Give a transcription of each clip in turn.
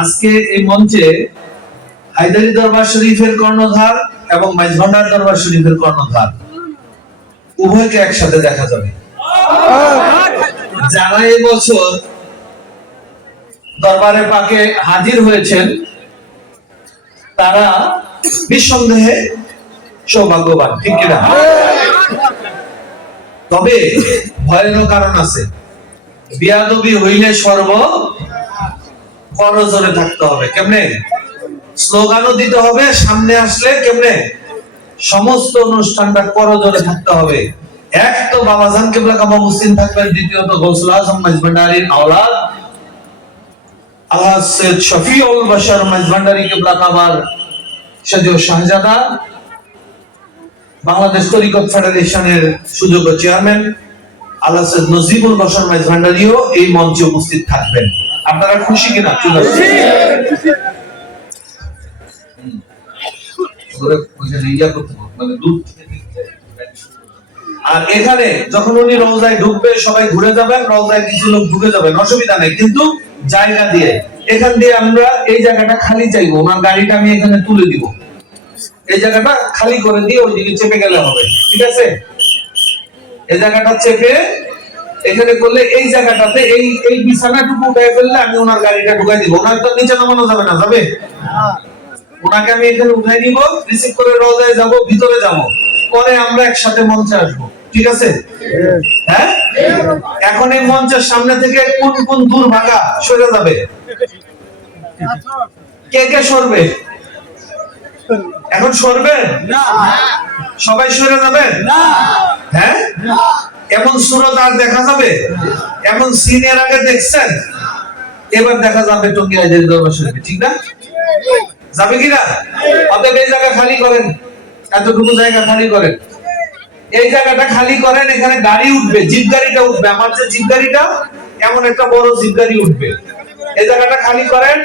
আজকে এই মঞ্চে হায়দারি দরবার শরীফের কর্ণধার এবং মাইজভান্ডার দরবার শরীফের কর্ণধার উভয়কে একসাথে দেখা যাবে। যারা এই বছর দরবারে পাকে হাজির হয়েছেন তারা নিঃসন্দেহে সৌভাগ্যবান, ঠিক কিনা? তবে ভয়েরও কারণ আছে। বিয়াদবি হইলে সর্ব করজোরে থাকতে হবে। কেমনে? স্লোগানও দিতে হবে, সামনে আসলে কেমনে সমস্ত অনুষ্ঠানটা করজোরে থাকতে হবে। এক তো বাবাজান কিবলা কাবা মুসলিম থাকবেন, দ্বিতীয়ত গৌসুল আজম মাইজভান্ডারীর আওলাদ আলহাজ সৈয়দ শফিউল বাশার মাইজভান্ডারী কিবলা কাবার সাজেও শাহজাদা, বাংলাদেশ তরিকত ফেডারেশনের সুযোগ্য চেয়ারম্যান আলহাজ সৈয়দ নজিবুল বাশার মাইজভান্ডারীও এই মঞ্চে উপস্থিত থাকবেন। আপনারা খুশি কিনা? আর এখানে যখন উনি রওজায় ঢুকবে সবাই ঘুরে যাবেন, রওজায় কিছু লোক ঢুকে যাবেন, অসুবিধা নেই, কিন্তু জায়গা দিয়ে এখান দিয়ে আমরা এই জায়গাটা খালি চাইবো। ওনার গাড়িটা আমি এখানে তুলে দিব, এই জায়গাটা খালি করে দিয়ে ওইদিকে চেপে গেলে হবে, ঠিক আছে? এই জায়গাটা চেপে এখানে করলে এই জায়গাটাতে এই এই বিছানাটুকু উঠাই ফেললে আমি ওনার গাড়িটা ঢুকাই দিব। ওনার তো নিচে নামানো যাবে না, যাবে? ওনাকে আমি এখানে উঠাই নিব, রিসিভ করে রওজায় যাব, ভিতরে যাব, পরে আমরা একসাথে মঞ্চে আসবো, ঠিক আছে? হ্যাঁ, এখন এই মঞ্চের সামনে থেকে কোন কোন দুর্ভাগা সরে যাবে? কে কে সরবে? এখন সরবেন না, সবাই সরে যাবেন না। হ্যাঁ, এমন সুরত আর দেখা যাবে? এমন সিনিয়র আগে দেখছেন, এবার দেখা যাবে টঙ্গী হায়দারি দরবার শরীফে, ঠিক না? যাবে কিনা? অতএব এই জায়গা খালি করেন, এতটুকু জায়গা খালি করেন, এই জায়গাটা খালি করেন। এখানে গাড়ি উঠবে, জিপ গাড়িটা উঠবে, আমার যে জিপ গাড়িটা, এমন একটা বড় জিপ গাড়ি উঠবে। এই জায়গাটা খালি করেন।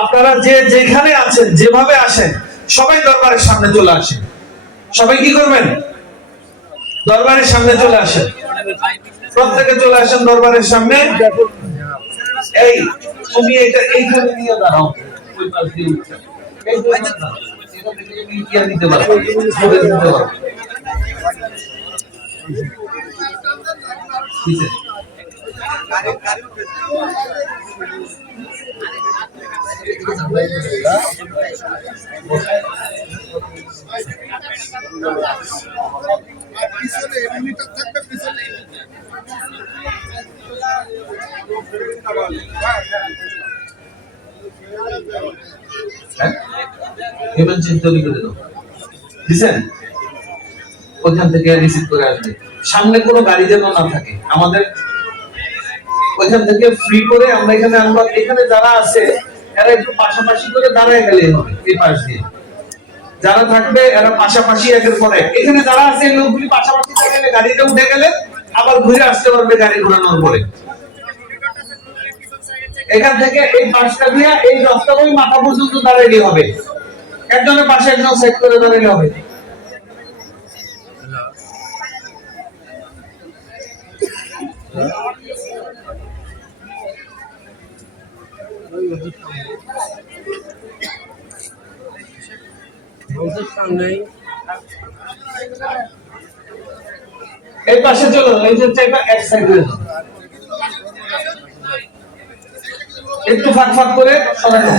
আপনারা যে যেখানে আছেন, যেভাবে আসেন, সবাই দরবারের সামনে চলে আসেন। সবাই কি করবেন? দরবারের সামনে চলে আসেন, প্রত্যেকে চলে আসেন দরবারের সামনে। এই তুমি এটা এইখানে নিয়ে দাঁড়াও, ওই পাশ দিয়ে উঠছে, এই যে এটা থেকে তুমি কি দিতে পারো, ছুড়ে দিতে পারো, ঠিক আছে? ওইখান থেকে রিসিভ করে আসবে। সামনে কোনো গাড়ি যেন না থাকে, আমাদের ওইখান থেকে ফ্রি করে আমরা এখানে যারা আছে এরা একটু পাশাপাশি করে দাঁড়ায় গেলে হবে। এই পাশ দিয়ে যারা থাকবে এরা পাশাপাশি একের পরে, এখানে যারা আছে লোকগুলি পাশাপাশি দাঁড়ালে গাড়িতে উঠে গেলে আবার ঘুরে আসতে পারবে গাড়ি ঘোরানোর পরে। এখান থেকে এই পাশটা দিয়ে এই রাস্তা ওই মাথা পর্যন্ত দাঁড়াইলে হবে, একজনের পাশে একজন সেট করে দাঁড়াইলে হবে। এই পাশে চলো, এই যে এক সাইডে একটু ফাঁক ফাঁক করে সরানো।